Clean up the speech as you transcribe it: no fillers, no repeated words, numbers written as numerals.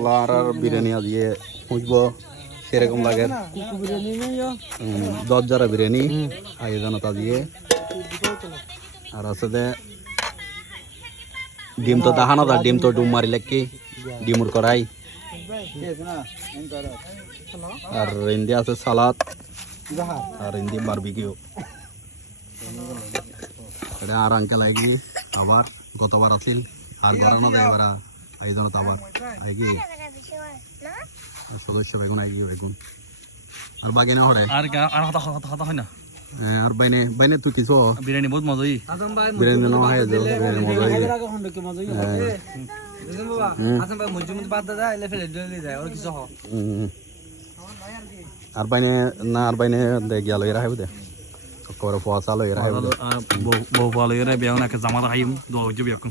মাশাআল্লাহ আর বিরিয়ানি দিয়ে খুঁজবো সেরকম লাগে দরজারা বিরিয়ানি আয়োজনতা দিয়ে আর আছে যে ডিম তো দেখানো দা ডিম তো ডুম মারিলে কি ডিমুর করাই আর ইন্ডিয়া আছে সালাদ আর ইন্ডিয়া বারবিকিউ এটা আর আঙ্কেল আইগি আবার গতবার আছিল আর গরানো দেয় এবার আয়োজনত আবার আইগি সদস্য বেগুন আইগি বেগুন আর বাকি না হরে আর কথা হয় না আর বাইনে তুই কিছু বিরিয়ানি বহুত মজা বিরিয়ানি না হয় যে বিরিয়ানি মজা হয় আর বাইনে না আর বাইনে দে গিয়া লই রাখব দে কবর ফোয়াসা লই রাখব বউ বলে রে বিয়া না জামা রাখিম দো জবি এখন